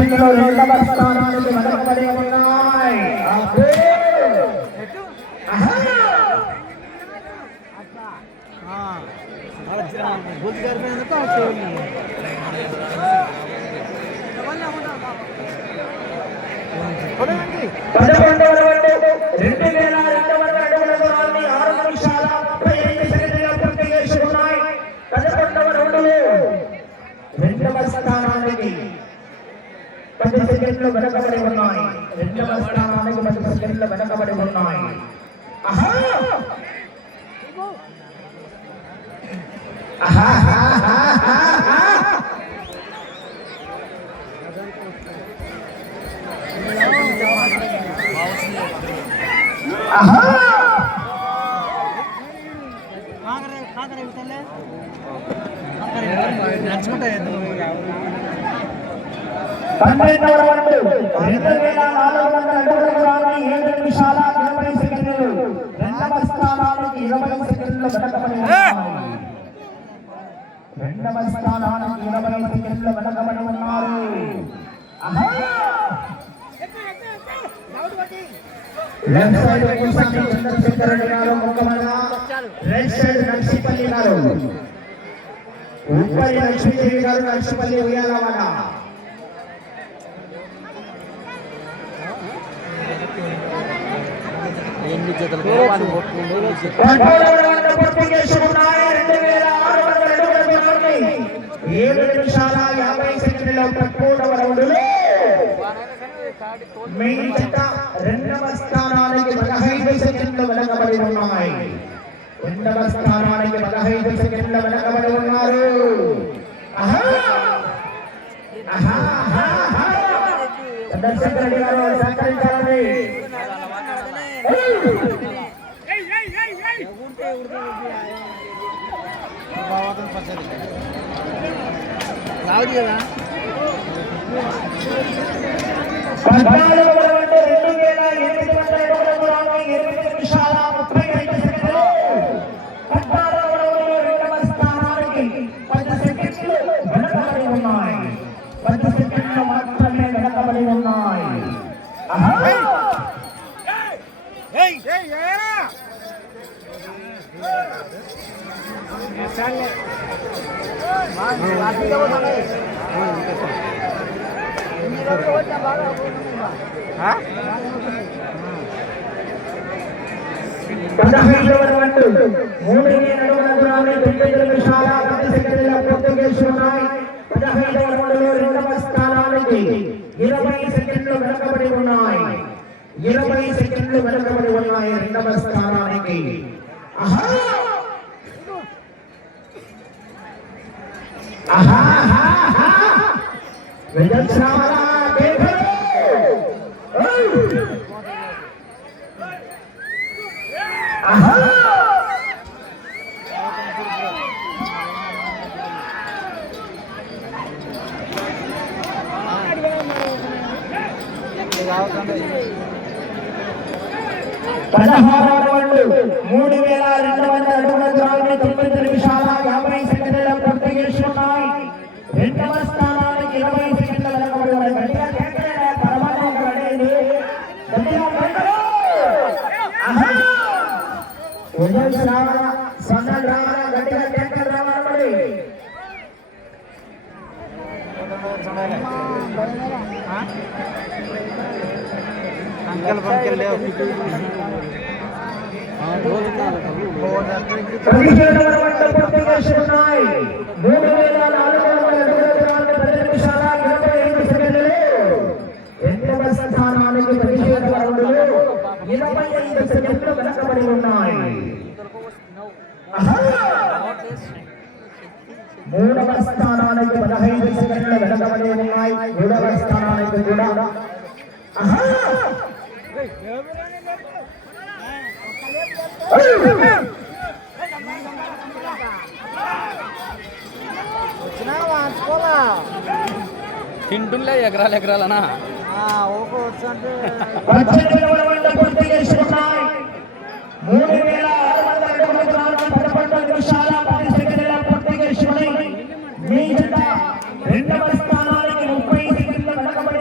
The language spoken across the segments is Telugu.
సెకండ్లు రెండవ స్థానానికి వెనకబడి ఉన్నాయి. పదకొండవ రౌండ్ 2200 అడుగుల దూరాన్ని 6 నిమిషాల 35 సెకండ్లలో పూర్తి చేసుకున్నాయి. 11వ రౌండ్లో రెండవ స్థానానికి 10 సెకండ్లు వెనకబడి ఉన్నాయి. రెండవ స్థానానికి 10 సెకండ్లు వెనకబడి ఉన్నాయి. పన్నెండవ రౌండ్ 2400 అడుగుల దూరాన్ని 7 నిమిషాల 20 సెకండ్లు. రెండవ స్థానానికి 20 సెకండ్లు వెనకబడి ఉన్నాయి. రెండవ స్థానానికి 20 సెకండ్లు వెనకబడి ఉన్నారు. లెఫ్ట్ సైడ్ పూసాని చంద్రశేఖర్ రెడ్డి గారు ముక్కమల, రైట్ సైడ్ నర్సిపల్లి గారు, ఉప్పరి లక్ష్మీదేవి గారు, నర్సిపల్లి ఉయ్యాలవాడ. ఏడు నిమిషాల 50 సెకండ్లలో 13వ రౌండ్లో మెయిన్ జట్ట రెండవ స్థానానికి 15 సెకండ్లు వెనకబడి ఉన్నాయి. రెండవ స్థానానికి 15 సెకండ్లు వెనకబడి ఉన్నారు. చంద్రశేఖర్ రెడ్డి గారు సహకరించాలని. రావుది కదా 14వ రౌండ్ 2800 అడుగుల దూరాన్ని 8 నిమిషాల 35 సెకండ్లు. 16వ రౌండ్లో రెండవ స్థానానికి 10 సెకండ్లు వెనకబడి ఉన్నాయి. 10 సెకండ్లు మాత్రమే వెనకబడి ఉన్నాయి. పదహైదవ రౌండ్ 3000 అడుగుల దూరాన్ని 9 నిమిషాల 10 సెకండ్లలో పూర్తి చేసుకున్నాయి. 15వ రౌండ్లో రెండవ స్థానానికి 20 సెకండ్లు వెనకబడి ఉన్నాయి. 20 సెకండ్లు వెనకబడి ఉన్నాయి రెండవ స్థానానికి. పదహారవ రౌండ్ 3200 అడుగుల దూరాన్ని 9 నిమిషాల 50 సెకండ్లలో పూర్తి చేసుకున్నాయి. రెండవ స్థానానికి 20 సెకండ్ల వెనకబడి ఉన్నాయి. గట్టిగా కేకలేదా? పరమాత్మ రెడీ. గట్టిగా కేకలు. ఉదయ్ రావాల, సన్నల్ రావాల, గట్టిగా కేకలు రావాలి. అంకల్ బంకల్ లేవు. 17వ రౌండ్ పూర్తి చేసుకున్నాయి. 3400 అడుగుల దూరాన్ని 10 నిమిషాల 25 సెకండ్లు. రెండవ స్థానానికి 17వ రౌండ్లో 25 సెకండ్లు వెనకబడి ఉన్నాయి. మూడవ స్థానానికి 15 సెకండ్లు వెనకబడి ఉన్నాయి. మూడవ స్థానానికి కూడా తింటుండే ఎకరాలు ఎకరాలనా పూర్తి చేసుకున్నాయి. 3600 అడుగుల దూరాన్ని 11 నిమిషాల 10 సెకండ్ల పూర్తి చేసుకుని మీ జత రెండవ స్థానానికి 30 సెకండ్ల వెనకబడి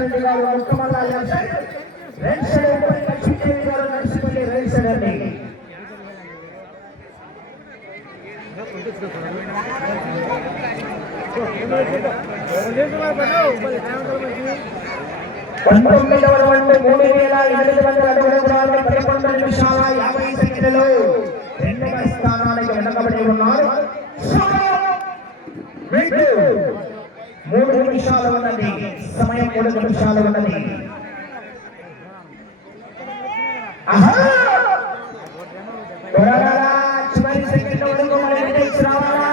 రెడ్డి గారు ఉత్తమల్ల రైట్ సైడ్ లక్ష్మీదేవి గారు నర్సిపల్లి రైట్ సైడ్ అండి. పంతొమ్మిదవ రౌండ్ 3,800 అడుగుల దూరాన్ని 11 నిమిషాల 50 సెకండ్లలో రెండవ స్థానానికి వెనకబడి ఉన్నారు. 3 నిమిషాలు ఉన్నది సమయం. 3 నిమిషాలు ఉన్నది. చివరి సెకండ్ వరకు రావాలా?